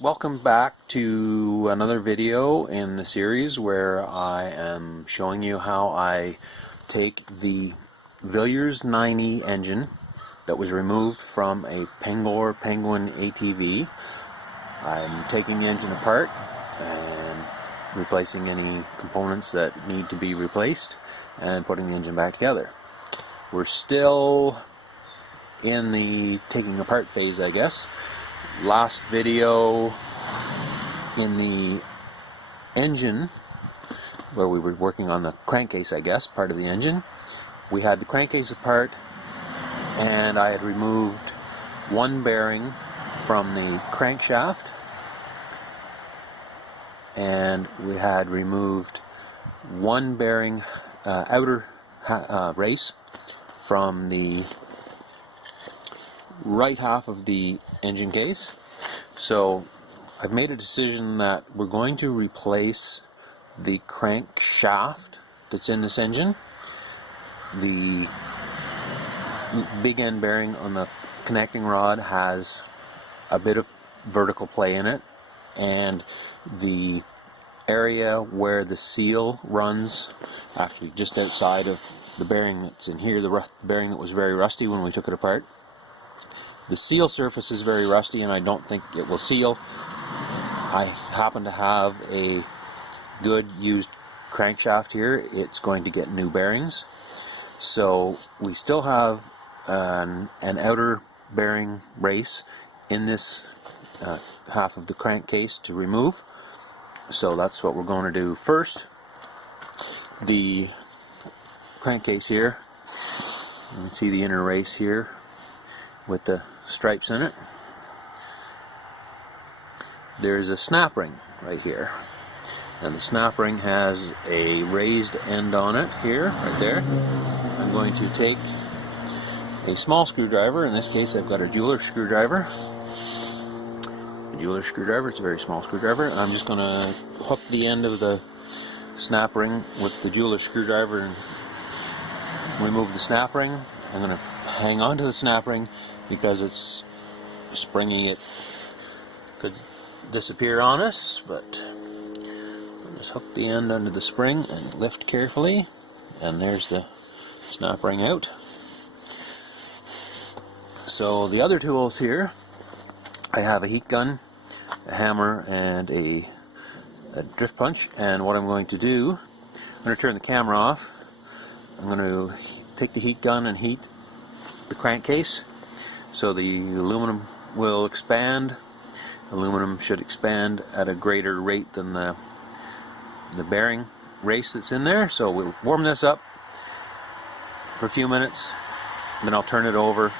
Welcome back to another video in the series where I am showing you how I take the Villiers 9E engine that was removed from a Pangor Penguin ATV. I'm taking the engine apart and replacing any components that need to be replaced and putting the engine back together. We're still in the taking apart phase, I guess. Last video in the engine, where we were working on the crankcase, I guess, part of the engine, we had the crankcase apart and I had removed one bearing from the crankshaft, and we had removed one bearing outer race from the right half of the engine case. So I've made a decision that we're going to replace the crankshaft that's in this engine. The big end bearing on the connecting rod has a bit of vertical play in it, and the area where the seal runs, actually just outside of the bearing that's in here, the bearing that was very rusty when we took it apart, the seal surface is very rusty and I don't think it will seal. I happen to have a good used crankshaft here. It's going to get new bearings. So we still have an outer bearing race in this half of the crankcase to remove. So that's what we're going to do first. The crankcase here, you can see the inner race here with the stripes in it. There's a snap ring right here, and the snap ring has a raised end on it here, right there. I'm going to take a small screwdriver. In this case I've got a jeweler screwdriver. A jeweler screwdriver, it's a very small screwdriver. I'm just going to hook the end of the snap ring with the jeweler screwdriver and remove the snap ring. I'm going to hang on to the snap ring because it's springy. It could disappear on us, but I'll just hook the end under the spring and lift carefully, and there's the snap ring out. So the other tools here, I have a heat gun, a hammer, and a drift punch. And what I'm going to do, I'm going to turn the camera off. I'm going to take the heat gun and heat the crankcase so the aluminum will expand. Aluminum should expand at a greater rate than the bearing race that's in there. So we'll warm this up for a few minutes, then I'll turn it over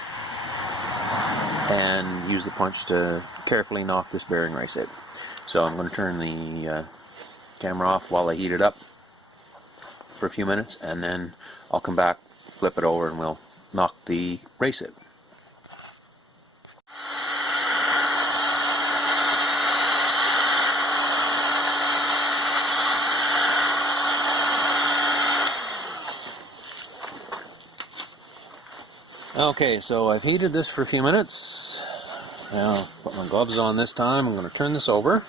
and use the punch to carefully knock this bearing race out. So I'm going to turn the camera off while I heat it up for a few minutes, and then I'll come back, flip it over, and we'll knock the race out. Okay, so I've heated this for a few minutes. Now, I'll put my gloves on this time. I'm going to turn this over.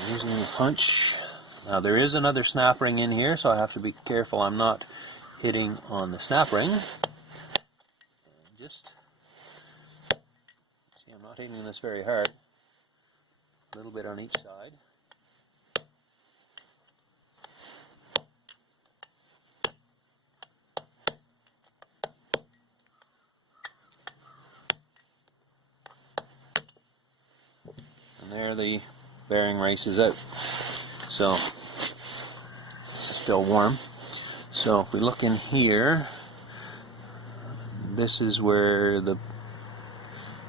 I'm using the punch. Now, there is another snap ring in here, so I have to be careful I'm not hitting on the snap ring. And just see, I'm not hitting this very hard. A little bit on each side. And there the bearing race is out. So this is still warm. So if we look in here, this is where the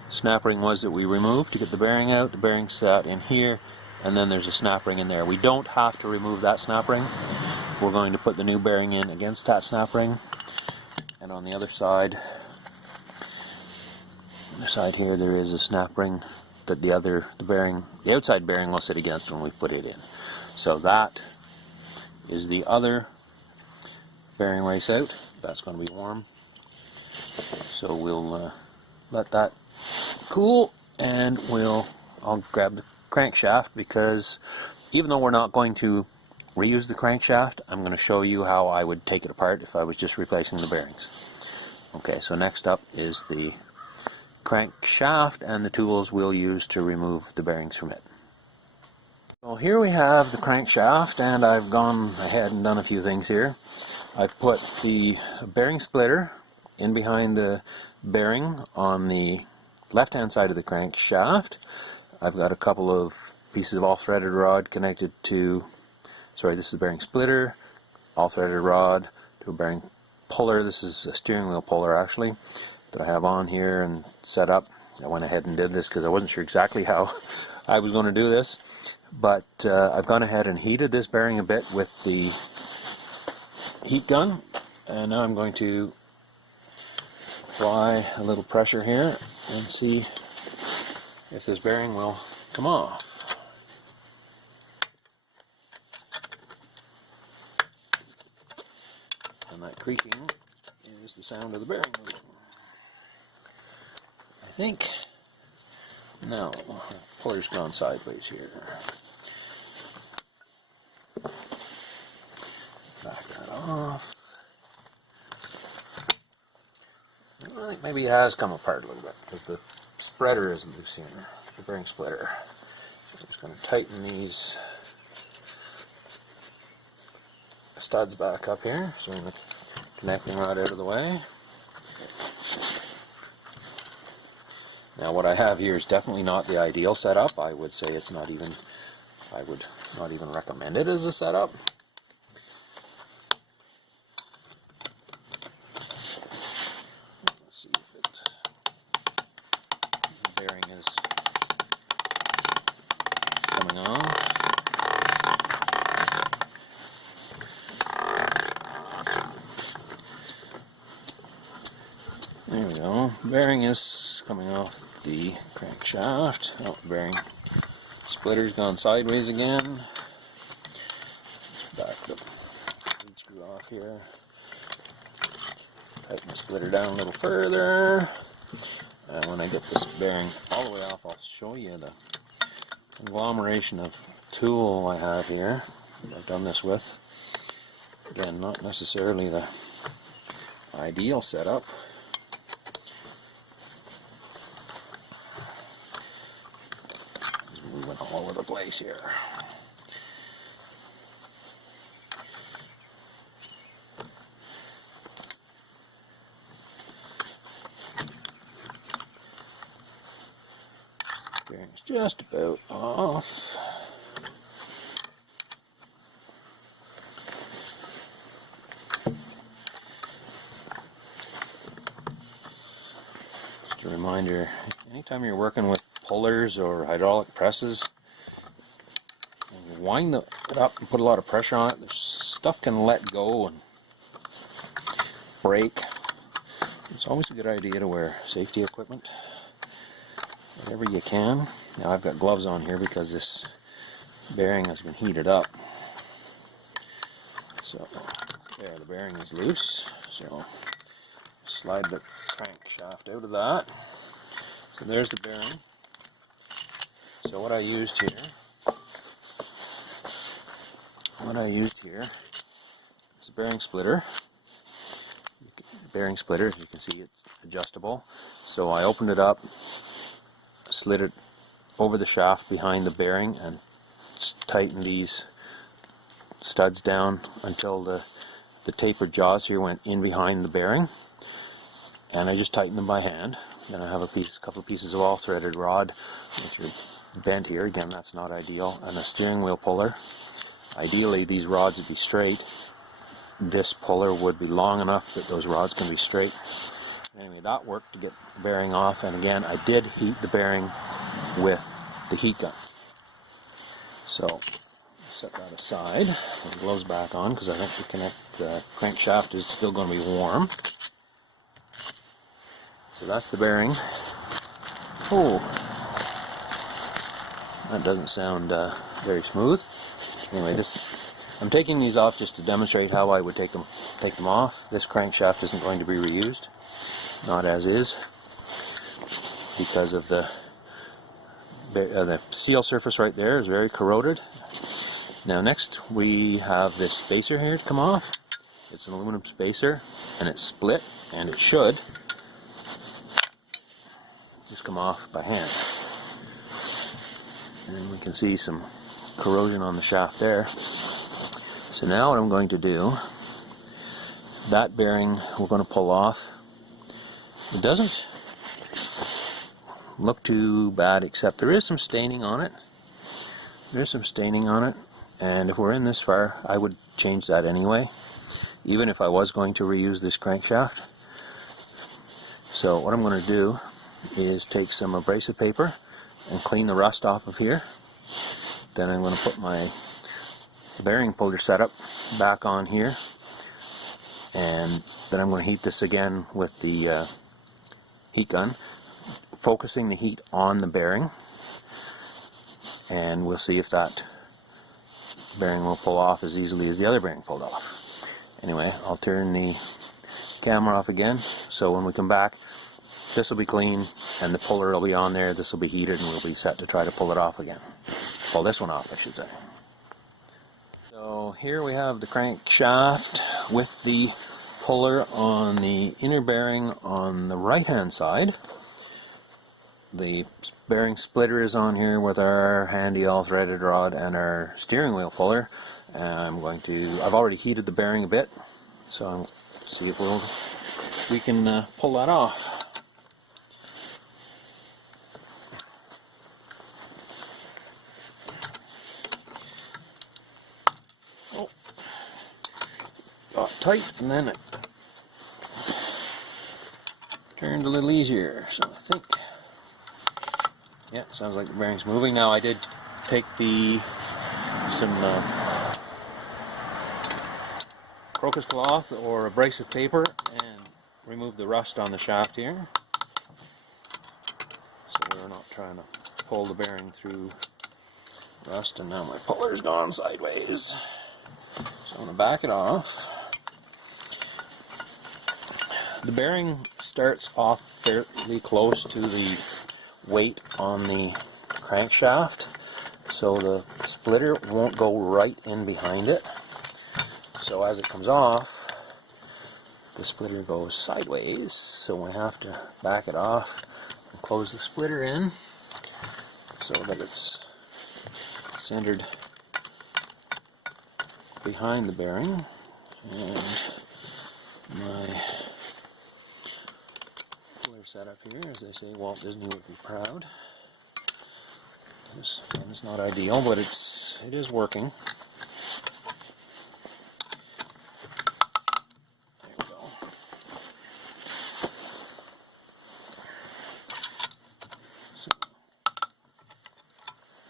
snap ring was that we removed to get the bearing out. The bearing sat in here, and then there's a snap ring in there. We don't have to remove that snap ring. We're going to put the new bearing in against that snap ring. And on the other side here, there is a snap ring that the outside bearing will sit against when we put it in. So that is the other bearing race out. That's going to be warm. So we'll let that cool, and I'll grab the crankshaft, because even though we're not going to reuse the crankshaft, I'm going to show you how I would take it apart if I was just replacing the bearings. Okay, so next up is the crankshaft and the tools we'll use to remove the bearings from it. So here we have the crankshaft, and I've gone ahead and done a few things here. I've put the bearing splitter in behind the bearing on the left-hand side of the crankshaft. I've got a couple of pieces of all-threaded rod connected to, this is the bearing splitter, all-threaded rod to a bearing puller. This is a steering wheel puller actually that I have on here and set up. I went ahead and did this because I wasn't sure exactly how I was going to do this, but I've gone ahead and heated this bearing a bit with the heat gun, and now I'm going to apply a little pressure here and see if this bearing will come off. And that creaking is the sound of the bearing moving. I think, no, the puller's gone sideways here. Back that off. I think maybe it has come apart a little bit because the spreader is loose here, the bearing splitter. So I'm just going to tighten these studs back up here, so the connecting rod out of the way. Now what I have here is definitely not the ideal setup. I would say it's not even, I would not even recommend it as a setup. Let's see if the bearing is coming off. There we go. Bearing is coming off the crankshaft. Oh, bearing splitter's gone sideways again. Back the lead screw off here. Tighten the splitter down a little further. And when I get this bearing all the way off, I'll show you the conglomeration of tool I have here that I've done this with. Again, not necessarily the ideal setup. Moving all over the place here. Bearing's just about off. Just a reminder, anytime you're working with pullers or hydraulic presses, wind it up and put a lot of pressure on it. Stuff can let go and break. It's always a good idea to wear safety equipment wherever you can. Now I've got gloves on here because this bearing has been heated up. So there, the bearing is loose. So slide the crankshaft out of that. So there's the bearing. So what I used here is a bearing splitter. Bearing splitter, as you can see, it's adjustable. So I opened it up, slid it over the shaft behind the bearing, and tightened these studs down until the tapered jaws here went in behind the bearing. And I just tightened them by hand. Then I have a couple of pieces of all-threaded rod, which are bent here. Again, that's not ideal. And a steering wheel puller. Ideally, these rods would be straight. This puller would be long enough that those rods can be straight. Anyway, that worked to get the bearing off. And again, I did heat the bearing with the heat gun. So, set that aside. Put the gloves back on because I think the crankshaft is still going to be warm. So that's the bearing. Oh, that doesn't sound very smooth. Anyway, I'm taking these off just to demonstrate how I would take them off. This crankshaft isn't going to be reused, not as is. because of the seal surface right there is very corroded. Now next we have this spacer here to come off. It's an aluminum spacer and it's split, and it should just come off by hand. And we can see some corrosion on the shaft there. So now what I'm going to do, that bearing we're going to pull off. It doesn't look too bad, except there is some staining on it. There's some staining on it, and if we're in this far, I would change that anyway, even if I was going to reuse this crankshaft. So what I'm going to do is take some abrasive paper and clean the rust off of here. Then I'm going to put my bearing puller setup back on here, and then I'm going to heat this again with the heat gun, focusing the heat on the bearing, and we'll see if that bearing will pull off as easily as the other bearing pulled off. Anyway, I'll turn the camera off again, so when we come back, this will be clean and the puller will be on there, this will be heated, and we'll be set to try to pull it off again. Pull this one off, I should say. So here we have the crankshaft with the puller on the inner bearing on the right hand side. The bearing splitter is on here with our handy all threaded rod and our steering wheel puller. And I've already heated the bearing a bit, so I'll see if we can pull that off. Oh, got tight, and then it turned a little easier, so I think, yeah, sounds like the bearing's moving. Now I did take some crocus cloth or abrasive paper and remove the rust on the shaft here, so we're not trying to pull the bearing through rust. And now my puller's gone sideways, so I'm going to back it off. The bearing starts off fairly close to the weight on the crankshaft, so the splitter won't go right in behind it. So as it comes off, the splitter goes sideways, so we have to back it off and close the splitter in so that it's centered behind the bearing. And my puller setup here, as they say, Walt Disney would be proud. This one's not ideal, but it is working. There we go. So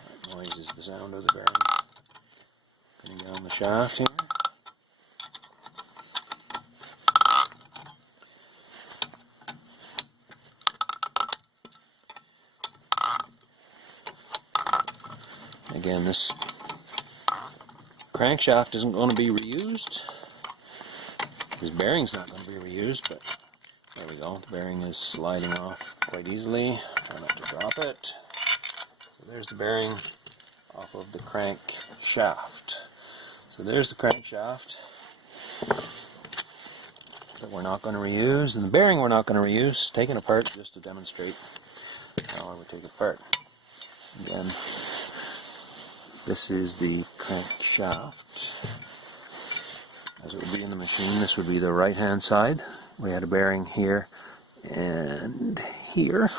that noise is the sound of the bearing coming down the shaft here. Again, this crankshaft isn't going to be reused. This bearing's not going to be reused, but there we go. The bearing is sliding off quite easily. Try not to drop it. So there's the bearing off of the crankshaft. So there's the crankshaft that we're not going to reuse, and the bearing we're not going to reuse. Taken apart just to demonstrate how I would take it apart. Again, this is the crankshaft as it would be in the machine. This would be the right hand side. We had a bearing here and here.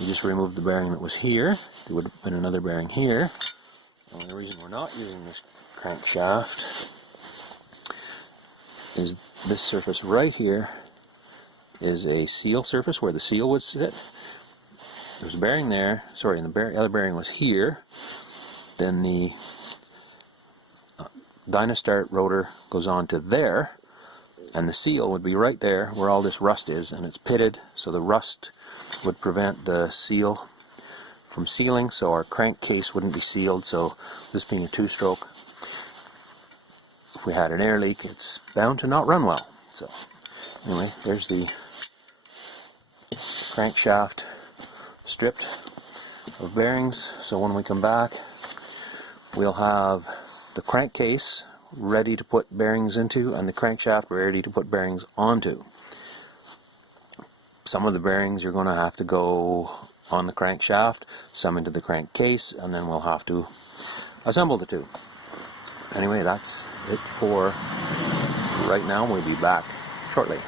We just removed the bearing that was here. There would have been another bearing here. And the reason we're not using this crankshaft is this surface right here is a seal surface where the seal would sit. There's a bearing there, sorry, and the other bearing was here. Then the Dynastart rotor goes on to there, and the seal would be right there where all this rust is, and it's pitted, so the rust would prevent the seal from sealing, so our crankcase wouldn't be sealed. So this being a two-stroke, if we had an air leak, it's bound to not run well. So anyway, there's the crankshaft stripped of bearings, so when we come back we'll have the crankcase ready to put bearings into and the crankshaft ready to put bearings onto. Some of the bearings are going to have to go on the crankshaft, some into the crankcase, and then we'll have to assemble the two. Anyway, that's it for right now. We'll be back shortly.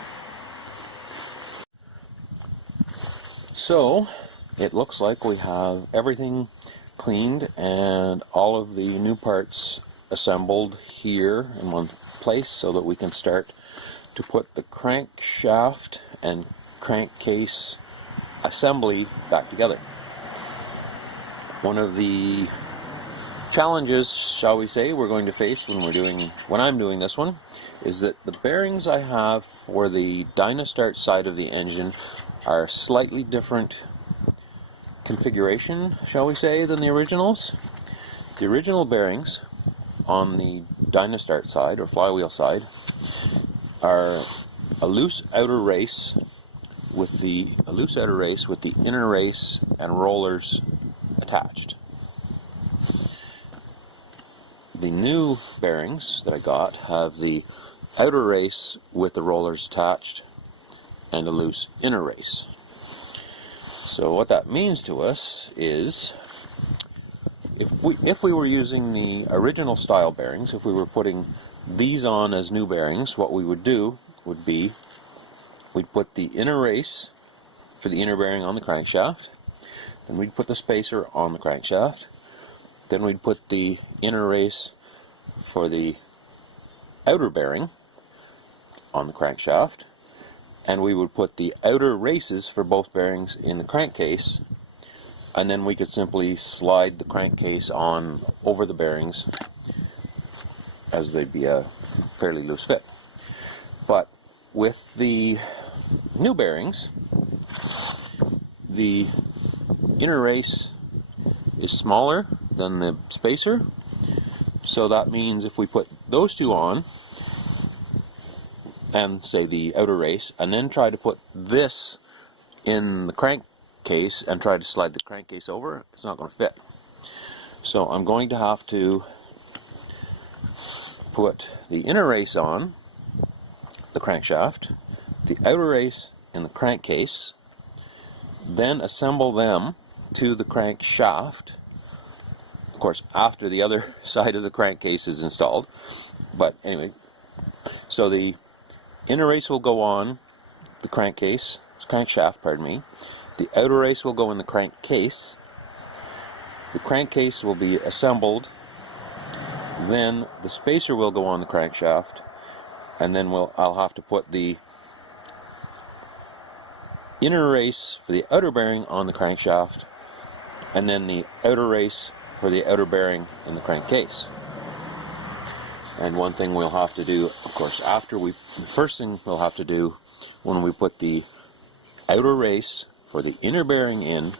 So it looks like we have everything cleaned and all of the new parts assembled here in one place so that we can start to put the crankshaft and crankcase assembly back together. One of the challenges, shall we say, we're going to face when I'm doing this one is that the bearings I have for the Dynastart side of the engine are slightly different configuration, shall we say, than the originals. The original bearings on the Dynastart side, or flywheel side, are a loose outer race with the inner race and rollers attached. The new bearings that I got have the outer race with the rollers attached and a loose inner race. So what that means to us is if we were using the original style bearings, if we were putting these on as new bearings, what we would do would be we'd put the inner race for the inner bearing on the crankshaft, then we'd put the spacer on the crankshaft, then we'd put the inner race for the outer bearing on the crankshaft, and we would put the outer races for both bearings in the crankcase, and then we could simply slide the crankcase on over the bearings as they'd be a fairly loose fit. But with the new bearings, the inner race is smaller than the spacer, so that means if we put those two on and say the outer race and then try to put this in the crankcase and try to slide the crankcase over, it's not going to fit. So I'm going to have to put the inner race on the crankshaft, the outer race in the crankcase, then assemble them to the crankshaft, of course after the other side of the crankcase is installed. But anyway, so the inner race will go on the crankshaft, pardon me. The outer race will go in the crankcase. The crankcase will be assembled. Then the spacer will go on the crankshaft, and then I'll have to put the inner race for the outer bearing on the crankshaft, and then the outer race for the outer bearing in the crankcase. And one thing we'll have to do, of course, the first thing we'll have to do when we put the outer race for the inner bearing in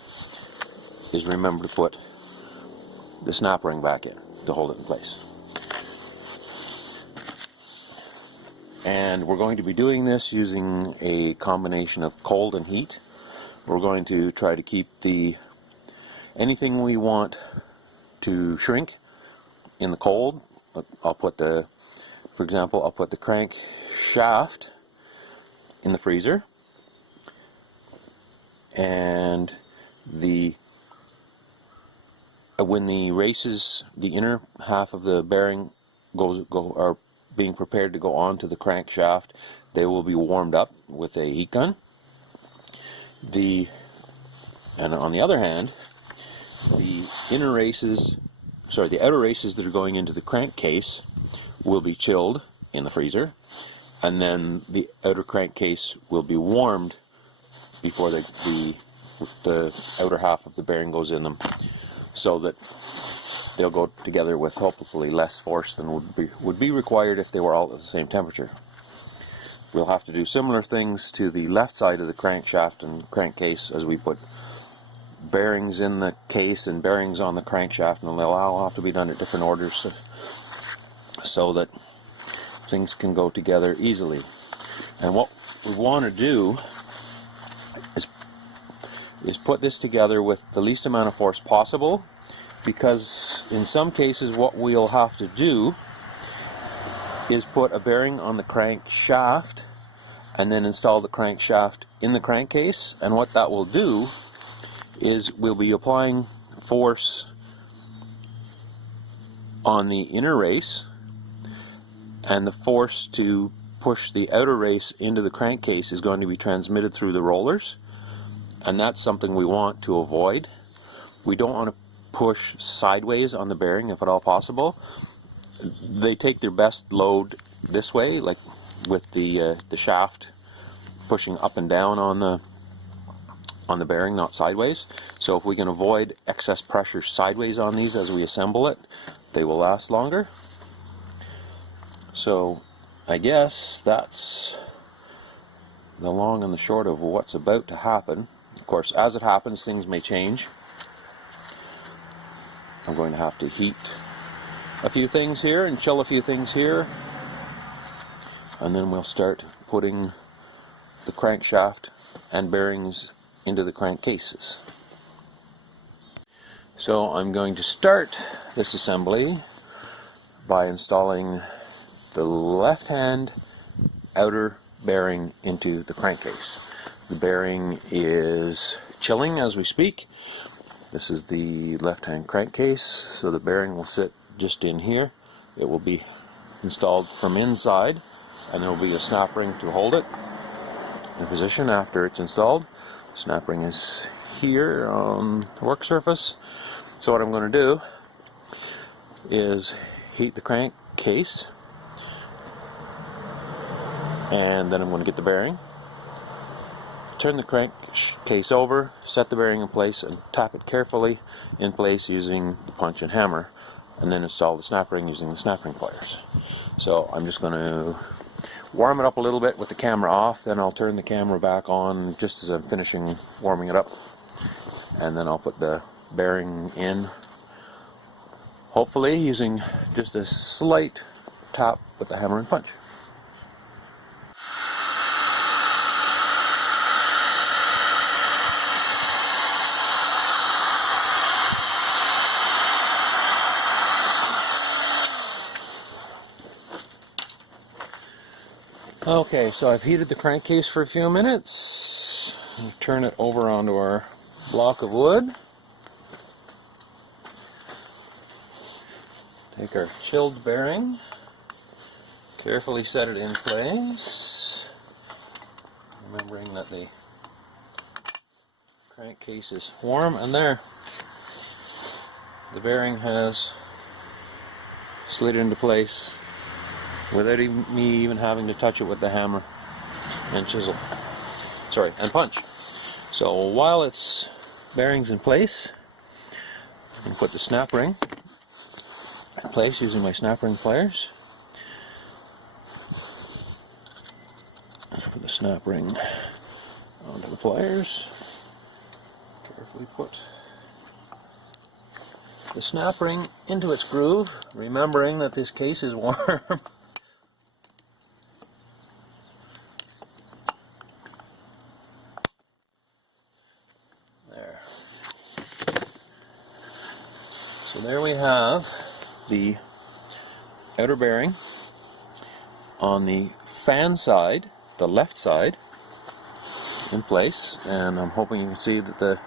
is remember to put the snap ring back in to hold it in place. And we're going to be doing this using a combination of cold and heat. We're going to try to keep anything we want to shrink in the cold. For example, I'll put the crankshaft in the freezer, and when the races, the inner half of the bearing are being prepared to go onto the crankshaft, they will be warmed up with a heat gun. And on the other hand, the outer races that are going into the crankcase will be chilled in the freezer, and then the outer crankcase will be warmed before the outer half of the bearing goes in them, so that they'll go together with hopefully less force than would be required if they were all at the same temperature. We'll have to do similar things to the left side of the crankshaft and crankcase as we put bearings in the case and bearings on the crankshaft, and they'll all have to be done at different orders so that things can go together easily. And what we want to do is put this together with the least amount of force possible, because in some cases what we'll have to do is put a bearing on the crankshaft and then install the crankshaft in the crankcase, and what that will do is we'll be applying force on the inner race, and the force to push the outer race into the crankcase is going to be transmitted through the rollers, and that's something we want to avoid. We don't want to push sideways on the bearing if at all possible. They take their best load this way, like with the shaft pushing up and down on the bearing, not sideways. So if we can avoid excess pressure sideways on these as we assemble it, they will last longer. So I guess that's the long and the short of what's about to happen. Of course, as it happens, things may change. I'm going to have to heat a few things here and chill a few things here, and then we'll start putting the crankshaft and bearings into the crankcases. So I'm going to start this assembly by installing the left-hand outer bearing into the crankcase. The bearing is chilling as we speak. This is the left-hand crankcase, so the bearing will sit just in here. It will be installed from inside, and there will be a snap ring to hold it in position after it's installed. The snap ring is here on the work surface. So what I'm going to do is heat the crankcase, and then I'm going to get the bearing, turn the crankcase over, set the bearing in place, and tap it carefully in place using the punch and hammer, and then install the snap ring using the snap ring pliers. So I'm just going to warm it up a little bit with the camera off, then I'll turn the camera back on just as I'm finishing warming it up, and then I'll put the bearing in, hopefully using just a slight tap with the hammer and punch. Okay, so I've heated the crankcase for a few minutes. We'll turn it over onto our block of wood. Take our chilled bearing, carefully set it in place, remembering that the crankcase is warm, and there, the bearing has slid into place without me even having to touch it with the hammer and chisel. Sorry, and punch. So while its bearing's in place, I can put the snap ring in place using my snap ring pliers. Put the snap ring onto the pliers. Carefully put the snap ring into its groove, remembering that this case is warm. There. So there we have the outer bearing on the fan side, the left side, in place, and I'm hoping you can see that the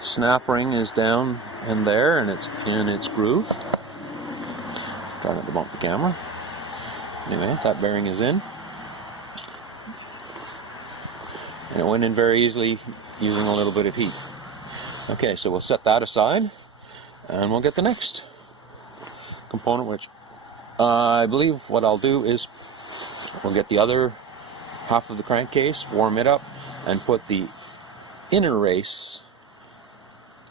snap ring is down in there and it's in its groove. Try not to bump the camera. Anyway, that bearing is in, and it went in very easily using a little bit of heat. Okay, so we'll set that aside and we'll get the next component, which I believe what I'll do is we'll get the other half of the crankcase, warm it up, and put the outer race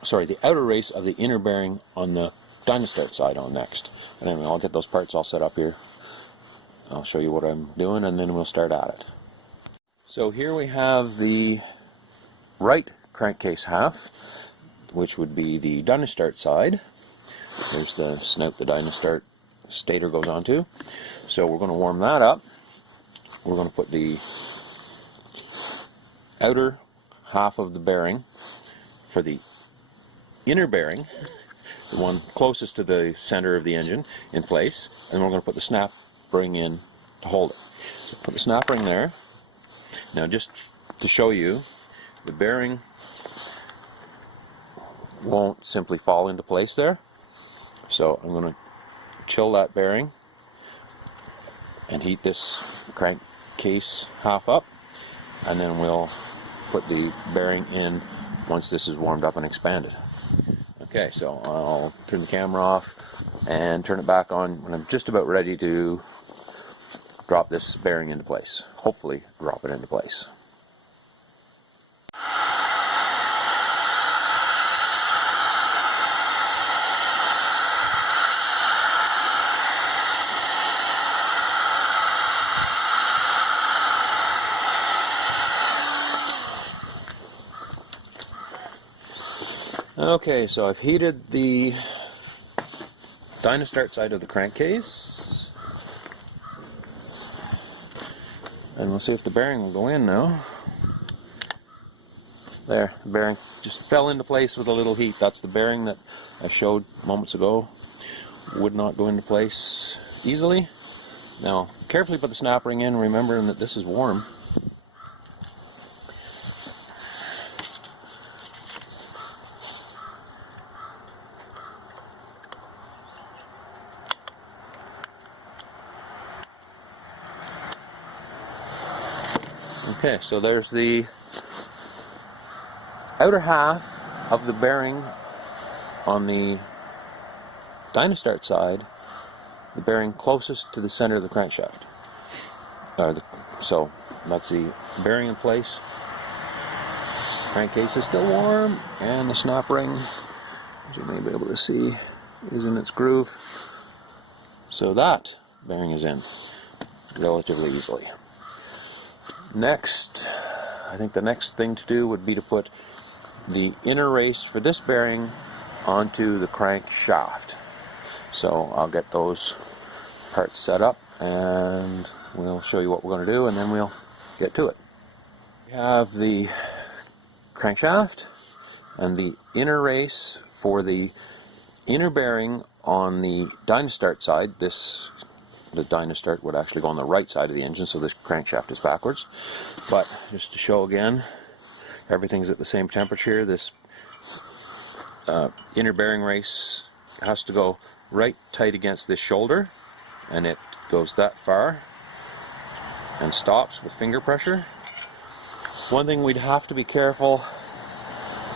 of the inner bearing on the Dynastart side on next. And anyway, I'll get those parts all set up here. I'll show you what I'm doing, and then we'll start at it. So here we have the right crankcase half, which would be the Dynastart side. There's the snout the Dynastart stator goes onto. So we're going to warm that up. We're going to put the outer half of the bearing for the inner bearing, the one closest to the center of the engine, in place, and we're going to put the snap ring in to hold it. So put the snap ring there. Now, just to show you, the bearing won't simply fall into place there. So I'm going to chill that bearing and heat this crankcase half up, and then we'll put the bearing in once this is warmed up and expanded. Okay, so I'll turn the camera off and turn it back on when I'm just about ready to drop this bearing into place. Hopefully drop it into place. Okay, so I've heated the Dynastart side of the crankcase, and we'll see if the bearing will go in now. There, the bearing just fell into place with a little heat. That's the bearing that I showed moments ago. Would not go into place easily. Now, carefully put the snap ring in, remembering that this is warm. Okay, so there's the outer half of the bearing on the Dynastart side, the bearing closest to the center of the crankshaft. So that's the bearing in place. Crankcase is still warm, and the snap ring, as you may be able to see, is in its groove. So that bearing is in relatively easily. Next, I think the next thing to do would be to put the inner race for this bearing onto the crankshaft. So I'll get those parts set up and we'll show you what we're going to do, and then we'll get to it. We have the crankshaft and the inner race for the inner bearing on the Dynastart side. The Dynastart would actually go on the right side of the engine, so this crankshaft is backwards. But just to show again, everything's at the same temperature. This inner bearing race has to go right tight against this shoulder, and it goes that far and stops with finger pressure. One thing we'd have to be careful,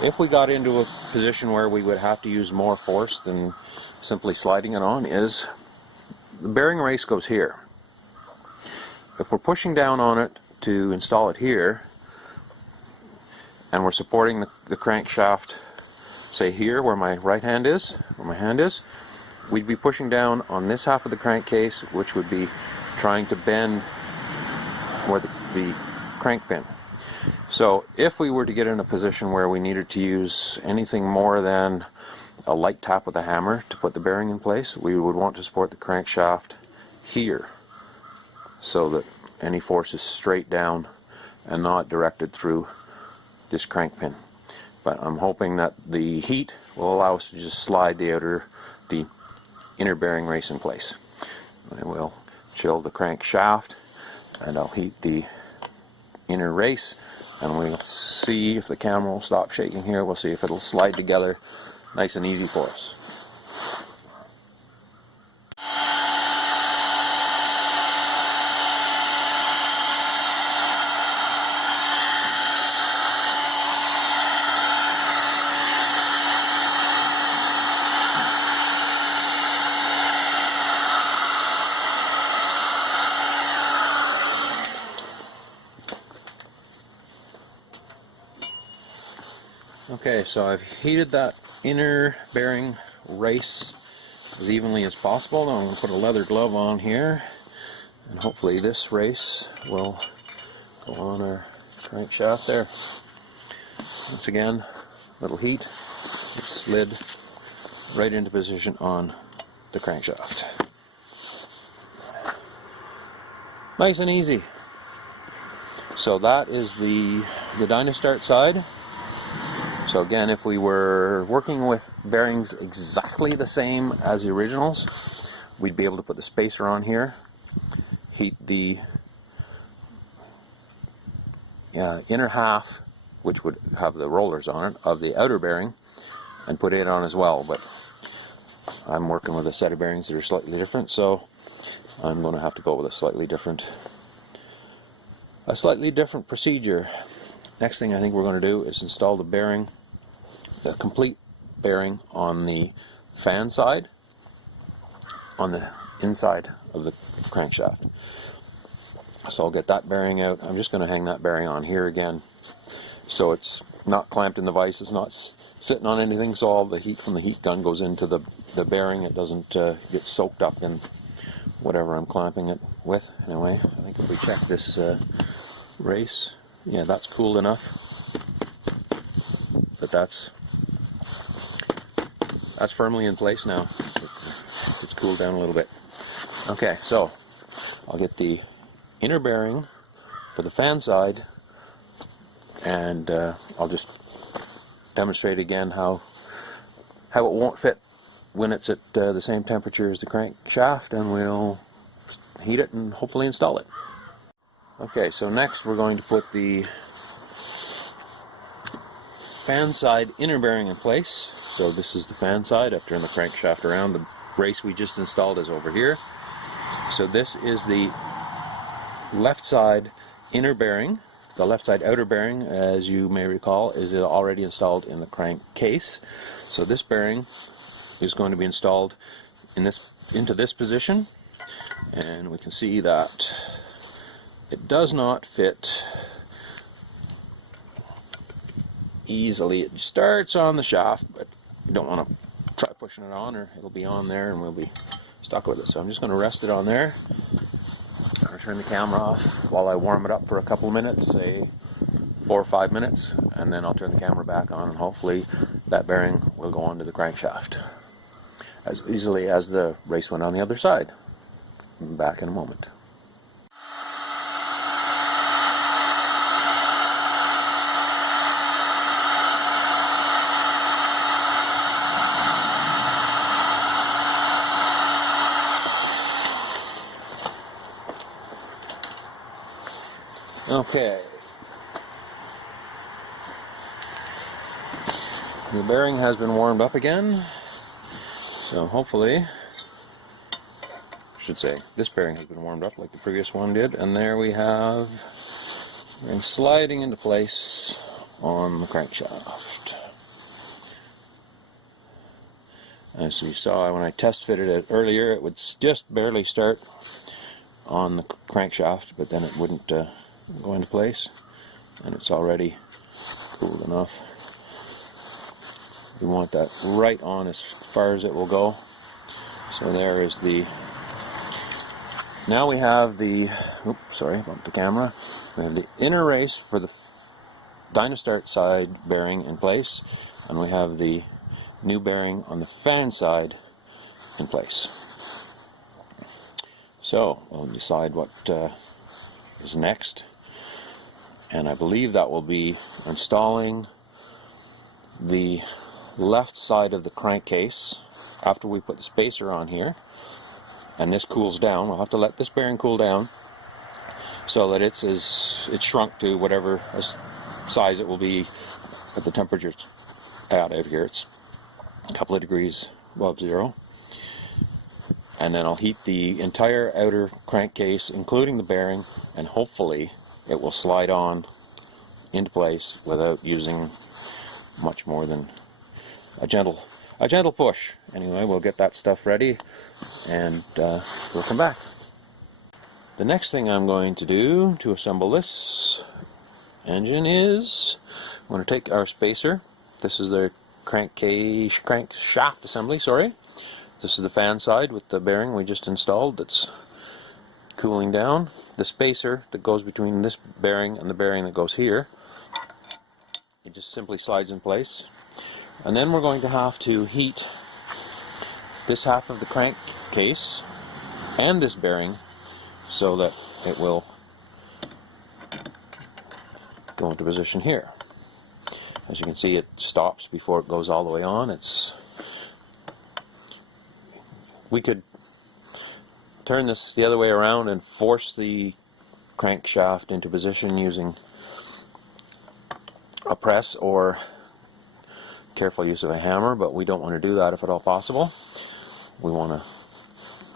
if we got into a position where we would have to use more force than simply sliding it on, is the bearing race goes here. If we're pushing down on it to install it here, and we're supporting the crankshaft, say here where my right hand is, where my hand is, we'd be pushing down on this half of the crankcase, which would be trying to bend where the crank pin. So if we were to get in a position where we needed to use anything more than a light tap with a hammer to put the bearing in place, we would want to support the crankshaft here so that any force is straight down and not directed through this crank pin. But I'm hoping that the heat will allow us to just slide the inner bearing race in place. And we'll chill the crankshaft, and I'll heat the inner race, and we'll see if the camera will stop shaking here. We'll see if it'll slide together nice and easy for us. Okay, so I've heated that inner bearing race as evenly as possible. Now I'm going to put a leather glove on here, and hopefully this race will go on our crankshaft there. Once again, little heat, it slid right into position on the crankshaft. Nice and easy. So that is the Dynastart side. So again, if we were working with bearings exactly the same as the originals, we'd be able to put the spacer on here, heat the inner half, which would have the rollers on it, of the outer bearing, and put it on as well. But I'm working with a set of bearings that are slightly different, so I'm going to have to go with a slightly different procedure. Next thing I think we're going to do is install the bearing, the complete bearing, on the fan side, on the inside of the crankshaft. So I'll get that bearing out. I'm just going to hang that bearing on here again, so it's not clamped in the vise, it's not sitting on anything, so all the heat from the heat gun goes into the bearing. It doesn't get soaked up in whatever I'm clamping it with. Anyway, I think if we check this race, yeah, that's cooled enough, but that's firmly in place now. It's cooled down a little bit. Okay, so I'll get the inner bearing for the fan side, and I'll just demonstrate again how it won't fit when it's at the same temperature as the crankshaft, and we'll heat it and hopefully install it. Okay, so next we're going to put the fan side inner bearing in place. So this is the fan side. I've turned the crankshaft around. The brace we just installed is over here. So this is the left side inner bearing. The left side outer bearing, as you may recall, is already installed in the crankcase. So this bearing is going to be installed into this position, and we can see that it does not fit easily. It starts on the shaft, but you don't want to try pushing it on, or it'll be on there and we'll be stuck with it. So I'm just going to rest it on there. I'll turn the camera off while I warm it up for a couple of minutes, say 4 or 5 minutes, and then I'll turn the camera back on, and hopefully that bearing will go onto the crankshaft as easily as the race went on the other side. Back in a moment. Okay, the bearing has been warmed up again, so hopefully, I should say, this bearing has been warmed up like the previous one did, and there we have bearing sliding into place on the crankshaft. As we saw when I test fitted it earlier, it would just barely start on the crankshaft, but then it wouldn't go into place, and it's already cooled enough. We want that right on as far as it will go. So there is the, now we have the, oops, sorry, bumped the camera. We have the inner race for the Dynastart side bearing in place, and we have the new bearing on the fan side in place. So we'll decide what is next, and I believe that will be installing the left side of the crankcase after we put the spacer on here, and this cools down. We'll have to let this bearing cool down so that it's shrunk to whatever size it will be at the temperature out here. It's a couple of degrees above zero. And then I'll heat the entire outer crankcase, including the bearing, and hopefully it will slide on into place without using much more than a gentle push. Anyway, we'll get that stuff ready, and we'll come back. The next thing I'm going to do to assemble this engine is I'm going to take our spacer. This is the crankshaft assembly, sorry. This is the fan side with the bearing we just installed that's cooling down. The spacer that goes between this bearing and the bearing that goes here, it just simply slides in place. And then we're going to have to heat this half of the crankcase and this bearing so that it will go into position here. As you can see, it stops before it goes all the way on. We could turn this the other way around and force the crankshaft into position using a press or careful use of a hammer, but we don't want to do that if at all possible. We want to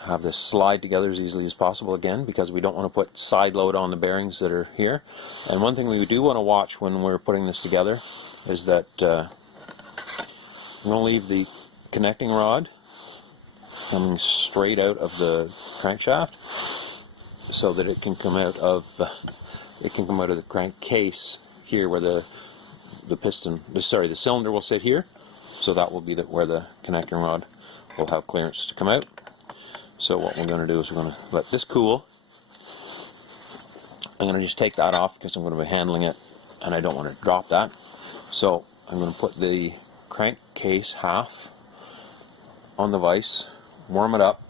have this slide together as easily as possible again, because we don't want to put side load on the bearings that are here. And one thing we do want to watch when we're putting this together is that we're going to leave the connecting rod coming straight out of the crankshaft so that it can come out of the crankcase here, where the cylinder will sit here. So that will be where the connecting rod will have clearance to come out. So what we're going to do is we're going to let this cool. I'm going to just take that off because I'm going to be handling it and I don't want to drop that. So I'm going to put the crankcase half on the vise, warm it up.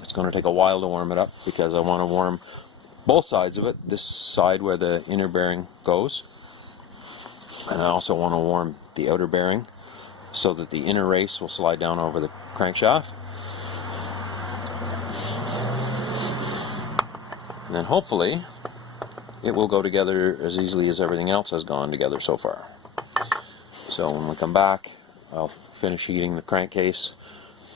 It's going to take a while to warm it up because I want to warm both sides of it, this side where the inner bearing goes, and I also want to warm the outer bearing so that the inner race will slide down over the crankshaft. And then hopefully it will go together as easily as everything else has gone together so far. So when we come back, I'll finish heating the crankcase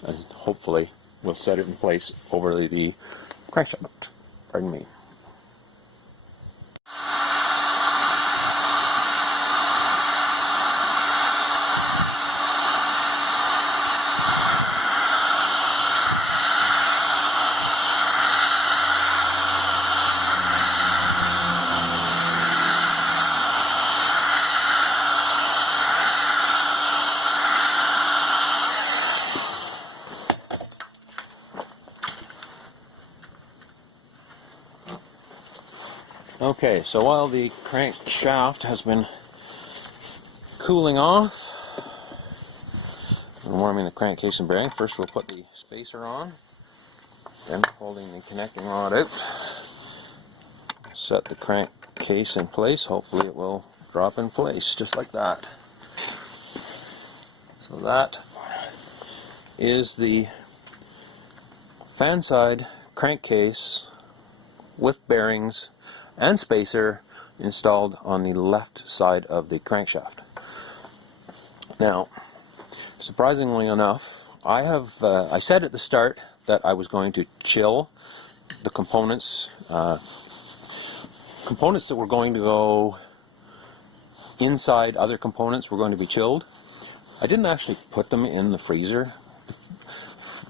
and hopefully we'll set it in place over the crankshaft. Pardon me. Okay, so while the crankshaft has been cooling off and warming the crankcase and bearing, first we'll put the spacer on, then holding the connecting rod out, set the crankcase in place. Hopefully it will drop in place just like that. So that is the fan side crankcase with bearings and spacer installed on the left side of the crankshaft. Now, surprisingly enough, I said at the start that I was going to chill the components that were going to go inside other components were going to be chilled. I didn't actually put them in the freezer.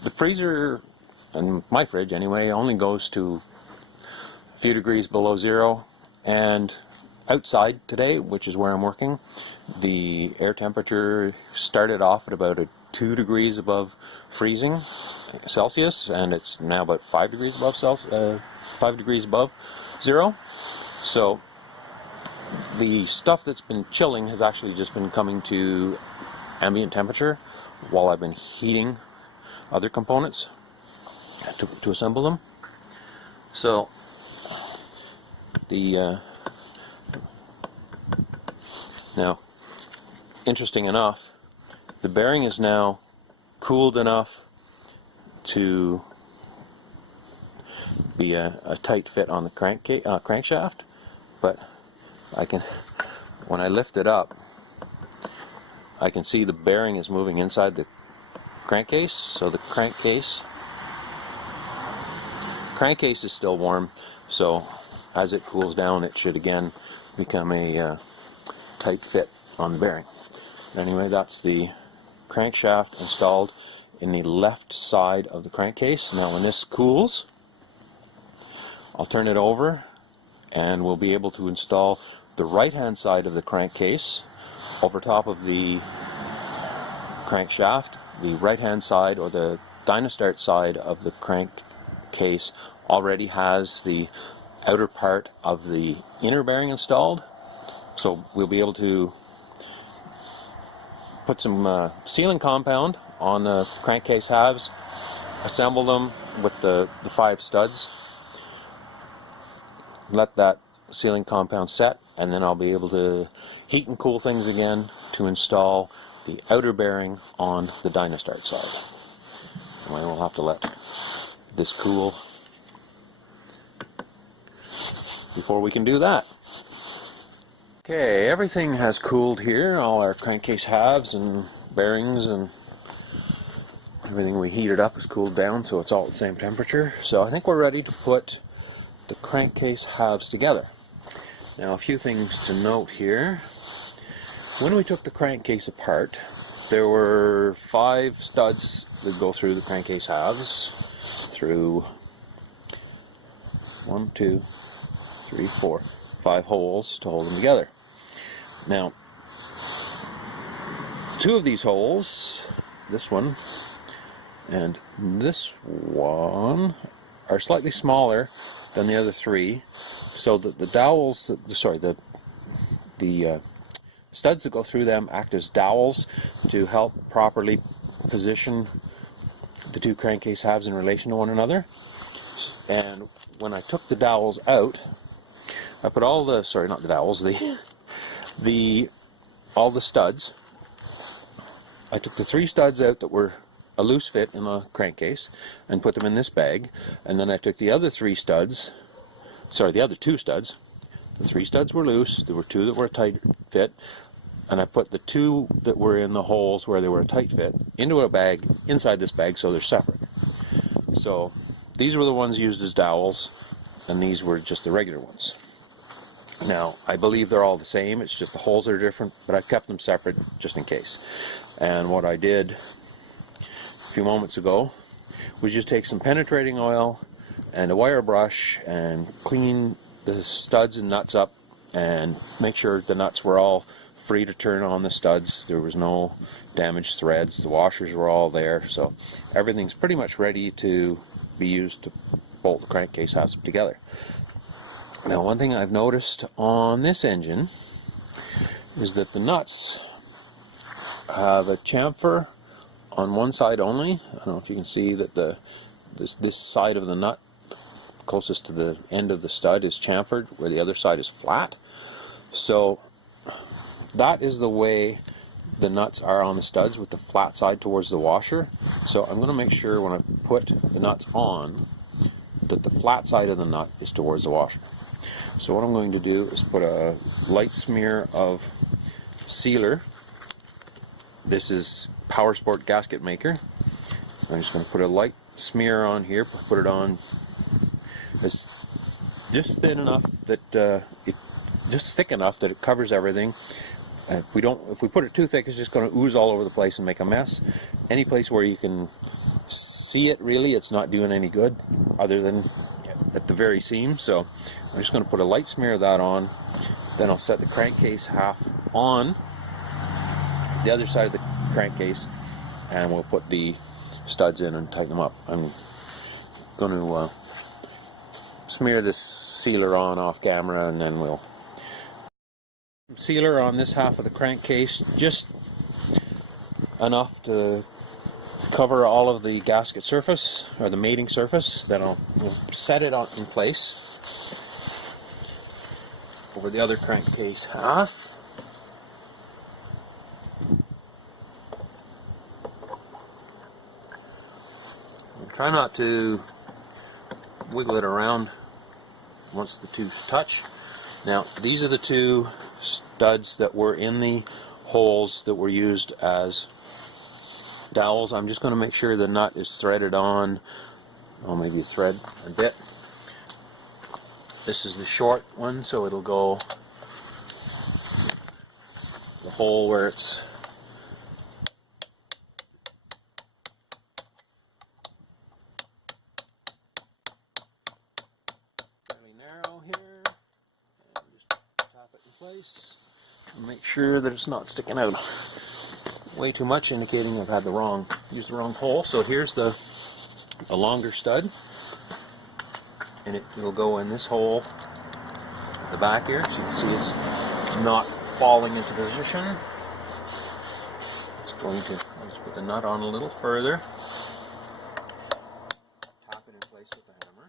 The freezer, and my fridge anyway, only goes to few degrees below zero, and outside today, which is where I'm working, the air temperature started off at about 2 degrees above freezing Celsius, and it's now about 5 degrees above 5 degrees above zero. So the stuff that's been chilling has actually just been coming to ambient temperature while I've been heating other components to assemble them. So now, interesting enough, the bearing is now cooled enough to be a tight fit on the crankshaft, but when I lift it up, I can see the bearing is moving inside the crankcase. So the crankcase is still warm, so as it cools down, it should again become a tight fit on the bearing. Anyway, that's the crankshaft installed in the left side of the crankcase. Now when this cools, I'll turn it over and we'll be able to install the right hand side of the crankcase over top of the crankshaft. The right hand side, or the Dynastart side of the crankcase, already has the outer part of the inner bearing installed, so we'll be able to put some sealing compound on the crankcase halves, assemble them with the 5 studs, let that sealing compound set, and then I'll be able to heat and cool things again to install the outer bearing on the Dynastart side. And we'll have to let this cool before we can do that. Okay, everything has cooled here. All our crankcase halves and bearings and everything we heated up is cooled down, so it's all at the same temperature. So I think we're ready to put the crankcase halves together. Now, a few things to note here. When we took the crankcase apart, there were 5 studs that go through the crankcase halves, through 1, 2, 3, 4, 5 holes to hold them together. Now, 2 of these holes, this one and this one, are slightly smaller than the other 3, so that the dowels, the studs that go through them act as dowels to help properly position the 2 crankcase halves in relation to one another. And when I took the dowels out, I put all the, not the dowels, all the studs. I took the 3 studs out that were a loose fit in the crankcase and put them in this bag, and then I took the other 3 studs, the other 2 studs. The 3 studs were loose, there were 2 that were a tight fit, and I put the 2 that were in the holes where they were a tight fit into a bag inside this bag, so they're separate. So these were the ones used as dowels, and these were just the regular ones. Now, I believe they're all the same, it's just the holes are different, but I kept them separate just in case. And what I did a few moments ago was just take some penetrating oil and a wire brush and clean the studs and nuts up and make sure the nuts were all free to turn on the studs. There was no damaged threads, the washers were all there, so everything's pretty much ready to be used to bolt the crankcase halves together. Now, one thing I've noticed on this engine is that the nuts have a chamfer on one side only. I don't know if you can see that this side of the nut closest to the end of the stud is chamfered, where the other side is flat. So that is the way the nuts are on the studs, with the flat side towards the washer. So I'm going to make sure when I put the nuts on that the flat side of the nut is towards the washer. So what I'm going to do is put a light smear of sealer. This is Power Sport Gasket Maker. I'm just going to put a light smear on here, put it on just thin enough that just thick enough that it covers everything. If we put it too thick, it's just going to ooze all over the place and make a mess. Any place where you can see it, really, it's not doing any good other than at the very seam. So I'm just going to put a light smear of that on. Then I'll set the crankcase half on the other side of the crankcase, and we'll put the studs in and tighten them up. I'm going to smear this sealer on off camera, and then we'll sealer on this half of the crankcase, just enough to cover all of the gasket surface, or the mating surface. Then I'll set it in place over the other crankcase half. Try not to wiggle it around once the two touch. Now, these are the 2 studs that were in the holes that were used as dowels. I'm just going to make sure the nut is threaded on, maybe thread a bit. This is the short one, so it'll go the hole where it's fairly narrow here, and just tap it in place and make sure that it's not sticking out way too much, indicating I've had used the wrong hole. So here's the longer stud, and it'll go in this hole at the back here, so you can see it's not falling into position. It's going to, let's put the nut on a little further, tap it in place with the hammer.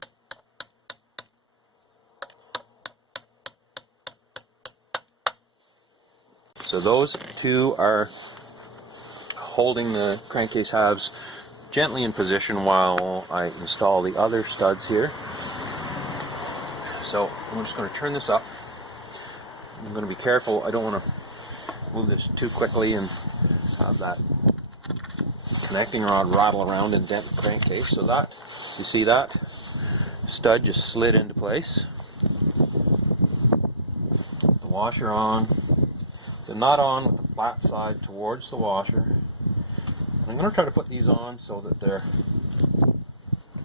So those two are holding the crankcase halves gently in position while I install the other studs here. So I'm just going to turn this up. I'm going to be careful. I don't want to move this too quickly and have that connecting rod rattle around and dent the crankcase. So that, you see that stud just slid into place. The washer on. The nut on with the flat side towards the washer. I'm going to try to put these on so that they're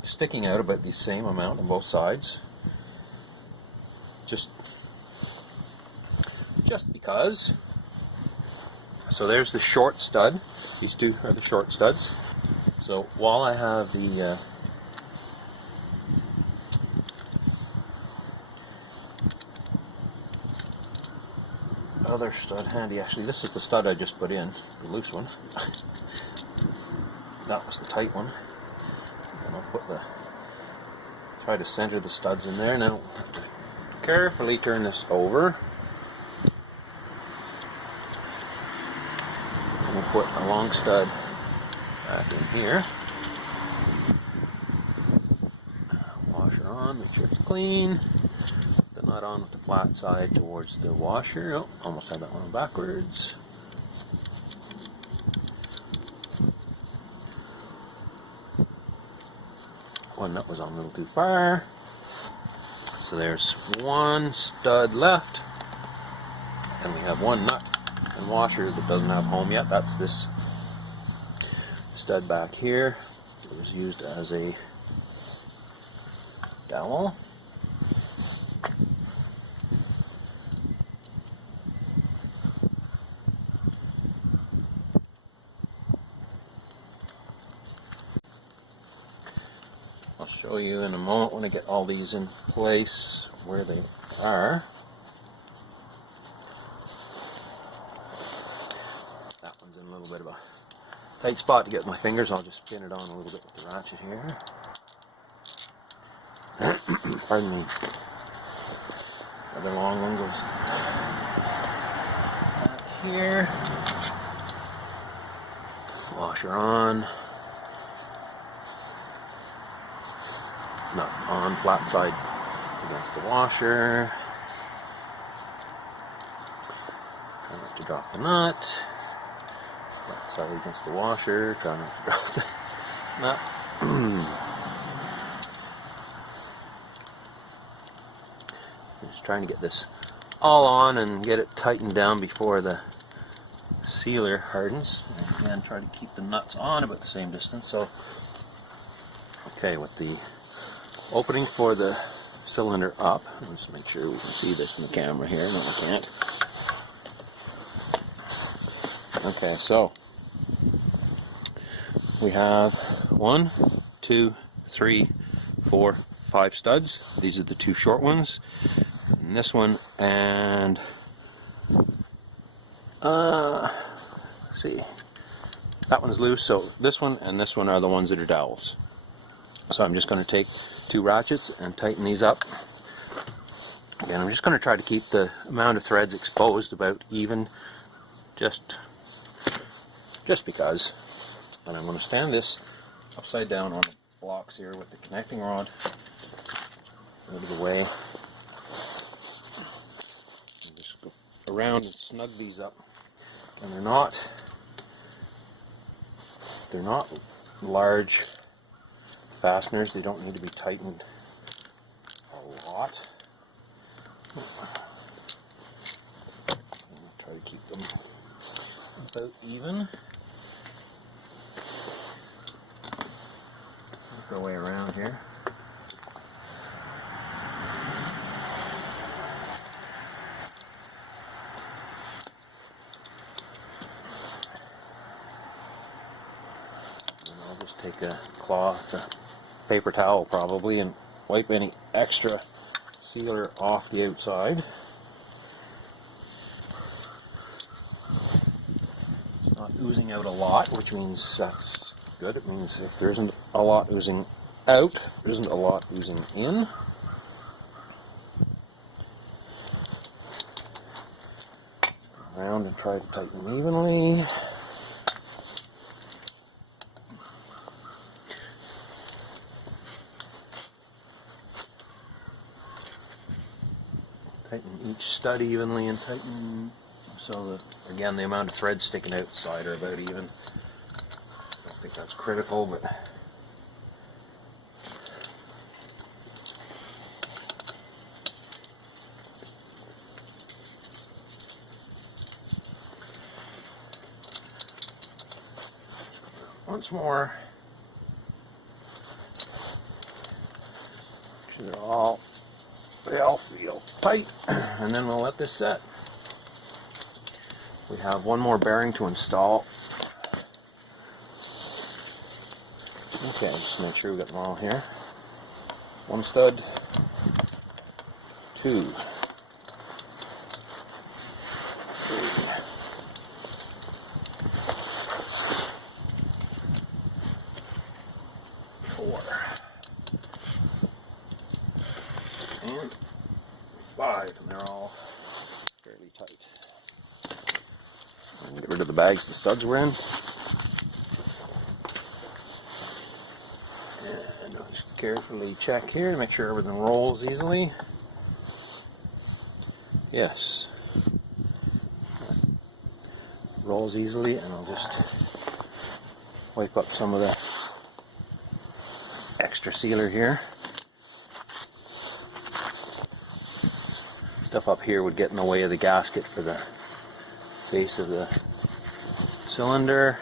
sticking out about the same amount on both sides. Just because. So there's the short stud. These two are the short studs. So while I have the other stud handy, actually this is the stud I just put in, the loose one. That was the tight one. And I'll try to center the studs in there. Now I have to carefully turn this over. And we'll put a long stud back in here. Washer on, make sure it's clean. The nut on with the flat side towards the washer. Oh, almost had that one backwards. One nut was on a little too far. So there's one stud left. And we have one nut and washer that doesn't have home yet. That's this stud back here. It was used as a dowel. I'll show you in a moment when I get all these in place where they are. That one's in a little bit of a tight spot to get with my fingers. I'll just spin it on a little bit with the ratchet here. Pardon me. The other long one goes back here. Washer on. Nut on, flat side against the washer. Try not to drop the nut. Flat side against the washer. Try not to drop the nut. Just trying to get this all on and get it tightened down before the sealer hardens. And again, try to keep the nuts on about the same distance. So, okay, with the opening for the cylinder up. Let's make sure we can see this in the camera here. No, we can't. Okay, so we have 1, 2, 3, 4, 5 studs. These are the two short ones. And this one, and let's see. That one's loose, so this one and this one are the ones that are dowels. So I'm just going to take 2 ratchets and tighten these up. Again, I'm just going to try to keep the amount of threads exposed about even, just because. And I'm going to stand this upside down on the blocks here with the connecting rod out of the way. And just go around and snug these up. And they're not large fasteners. They don't need to be tightened a lot. Try to keep them about even. Work our way around here. And I'll just take a cloth, a paper towel probably, and wipe any extra sealer off the outside. It's not oozing out a lot, which means that's good. It means if there isn't a lot oozing out, there isn't a lot oozing in. around and try to tighten them evenly. Tighten each stud evenly and tighten so that, again, the amount of thread sticking outside are about even. I don't think that's critical, but once more, make sure they all feel tight, and then we'll let this set. We have one more bearing to install. Okay, just make sure we got them all here. One stud, two, three, four, and five, and they're all fairly tight. And get rid of the bags the studs were in. And I'll just carefully check here to make sure everything rolls easily. Yes. Rolls easily, and I'll just wipe up some of the extra sealer here. Stuff up here would get in the way of the gasket for the base of the cylinder.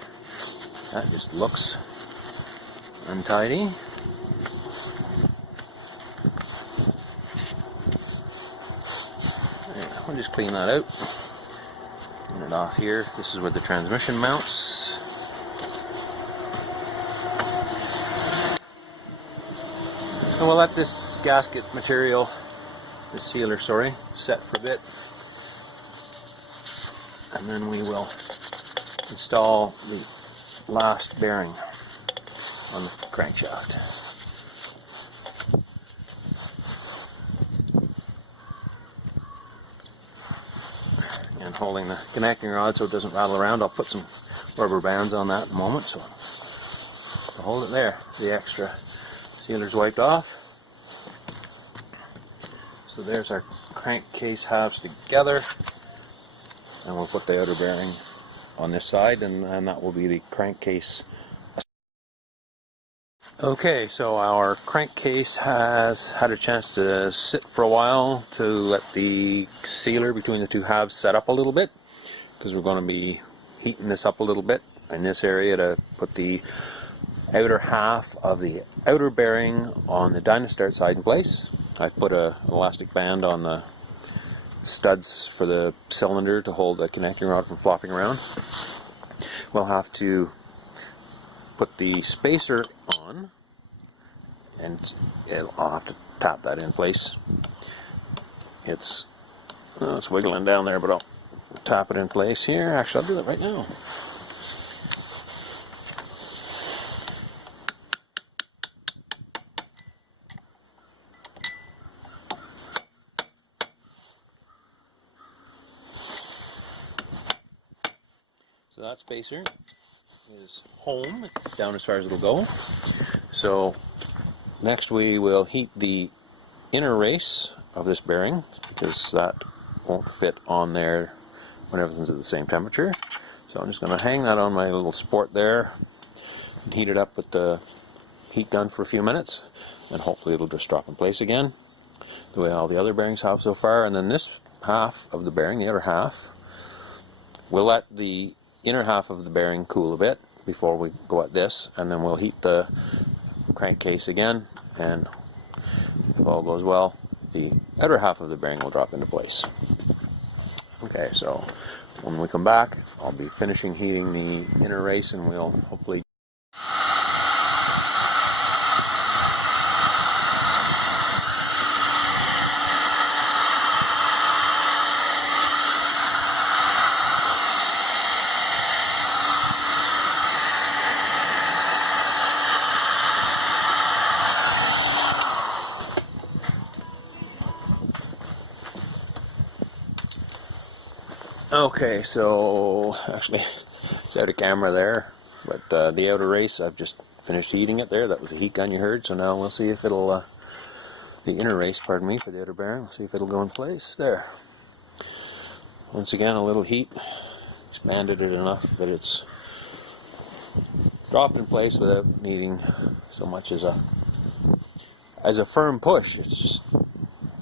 That just looks untidy. Yeah, we'll just clean that out. Clean it off here. This is where the transmission mounts. And we'll let this gasket material, the sealer, sorry, set for a bit. And then we will install the last bearing on the crankshaft. And holding the connecting rod so it doesn't rattle around, I'll put some rubber bands on that in a moment. So to hold it there, the extra sealer's wiped off. So there's our crankcase halves together. And we'll put the outer bearing on this side, and that will be the crankcase. Okay, so our crankcase has had a chance to sit for a while to let the sealer between the two halves set up a little bit, because we're going to be heating this up a little bit in this area to put the outer half of the outer bearing on the Dynastart side in place. I've put an elastic band on the studs for the cylinder to hold the connecting rod from flopping around. We'll have to put the spacer on, and I'll have to tap that in place. It's wiggling down there, but I'll tap it in place here. Actually, I'll do it right now. So that spacer is home, down as far as it'll go. So next we will heat the inner race of this bearing, because that won't fit on there when everything's at the same temperature. So I'm just going to hang that on my little support there and heat it up with the heat gun for a few minutes, and hopefully it'll just drop in place again the way all the other bearings have so far. And then this half of the bearing, the other half, we'll let the inner half of the bearing cool a bit before we go at this, and then we'll heat the crankcase again, and if all goes well, the outer half of the bearing will drop into place. Okay, so when we come back, I'll be finishing heating the inner race, and we'll hopefully Okay, so actually it's out of camera there, but the outer race, I've just finished heating it there. That was a heat gun you heard, so now we'll see if it'll, the inner race, pardon me, for the outer bearing, we'll see if it'll go in place. There. Once again, a little heat, expanded it enough that it's dropped in place without needing so much as a firm push. It's just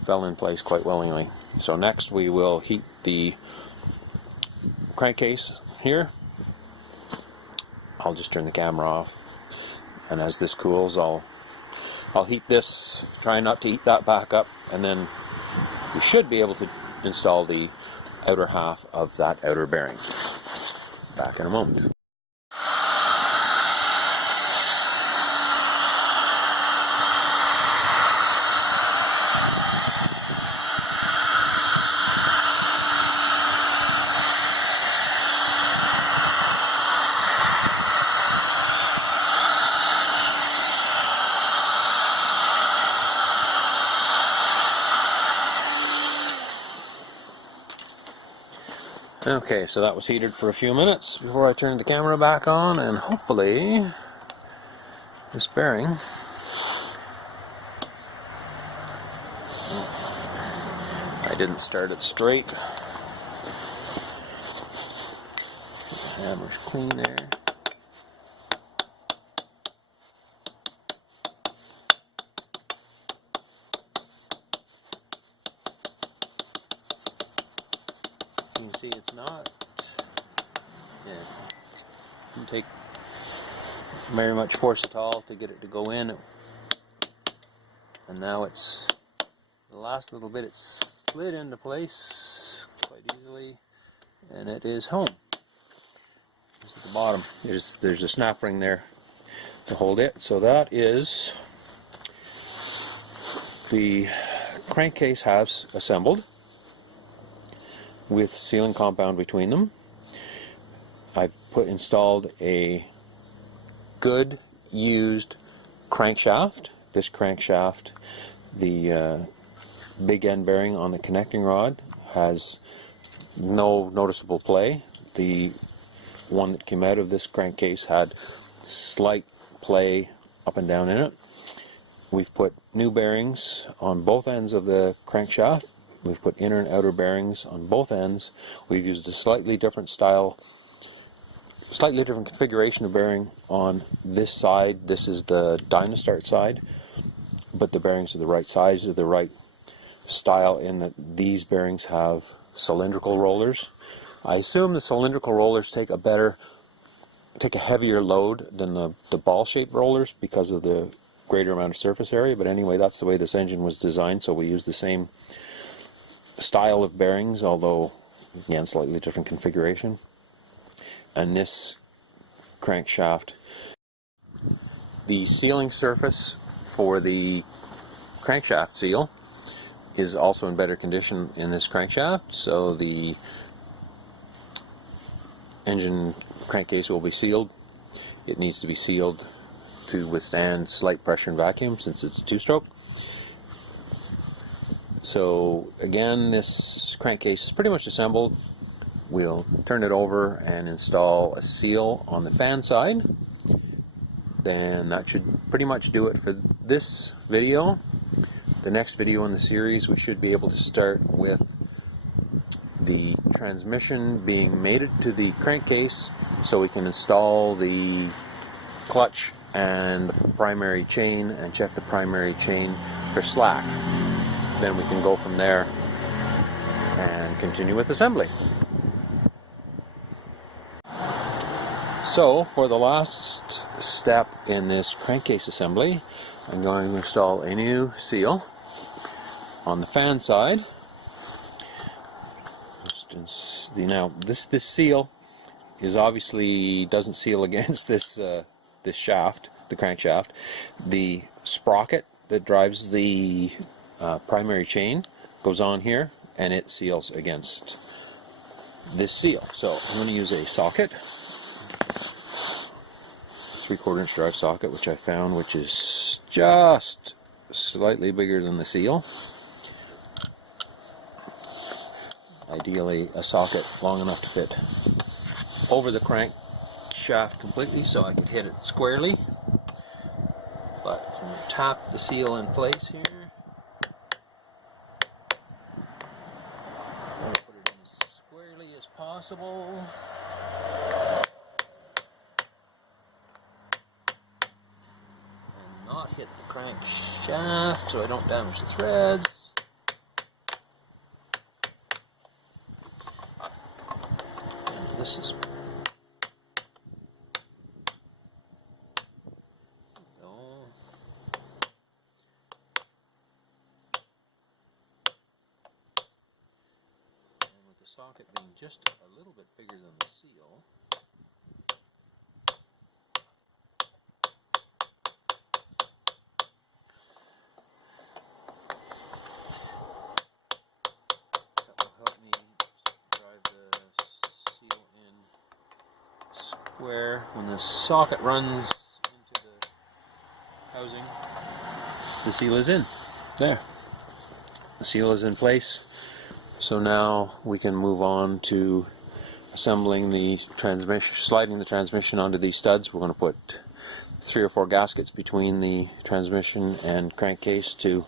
fell in place quite willingly. So next we will heat the crankcase here. I'll just turn the camera off, and as this cools, I'll heat this, try not to heat that back up, and then we should be able to install the outer half of that outer bearing. Back in a moment. Okay, so that was heated for a few minutes before I turned the camera back on, and hopefully this bearing I didn't start it straight. The hammer's clean there. You can see it's not. Yeah. Didn't take very much force at all to get it to go in. And now it's the last little bit, it's slid into place quite easily, and it is home. It's at the bottom. There's a snap ring there to hold it. So that is the crankcase halves assembled, with sealing compound between them. I've installed a good used crankshaft. This crankshaft, the big end bearing on the connecting rod, has no noticeable play. The one that came out of this crankcase had slight play up and down in it. We've put new bearings on both ends of the crankshaft. We've put inner and outer bearings on both ends. We've used a slightly different style, slightly different configuration of bearing on this side. This is the Dynastart side, but the bearings are the right size, are the right style, in that these bearings have cylindrical rollers. I assume the cylindrical rollers take a heavier load than the ball-shaped rollers because of the greater amount of surface area, but anyway, that's the way this engine was designed, so we use the same style of bearings, although again slightly different configuration. And this crankshaft, the sealing surface for the crankshaft seal is also in better condition in this crankshaft, so the engine crankcase will be sealed. It needs to be sealed to withstand slight pressure and vacuum since it's a two-stroke. So again, this crankcase is pretty much assembled. We'll turn it over and install a seal on the fan side. Then that should pretty much do it for this video. The next video in the series, we should be able to start with the transmission being mated to the crankcase, so we can install the clutch and the primary chain and check the primary chain for slack. Then we can go from there and continue with assembly. So for the last step in this crankcase assembly, I'm going to install a new seal on the fan side. Now this seal is obviously doesn't seal against this this shaft, the crankshaft. The sprocket that drives the primary chain goes on here, and it seals against this seal. So I'm going to use a socket, 3/4 inch drive socket, which I found, which is just slightly bigger than the seal. Ideally a socket long enough to fit over the crankshaft completely so I could hit it squarely. But I'm going to tap the seal in place here. I'm going to put it in as squarely as possible. And not hit the crankshaft so I don't damage the threads. And this is the socket being just a little bit bigger than the seal. That will help me drive the seal in square. When the socket runs into the housing, the seal is in. There. The seal is in place. So now we can move on to assembling the transmission, sliding the transmission onto these studs. We're going to put 3 or 4 gaskets between the transmission and crankcase to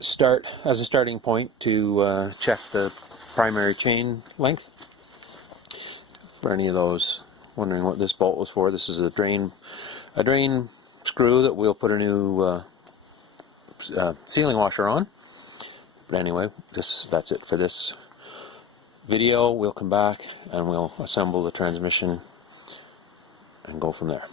start as a starting point to check the primary chain length. For any of those wondering what this bolt was for, this is a drain screw that we'll put a new sealing washer on. But anyway, that's it for this video. We'll come back and we'll assemble the transmission and go from there.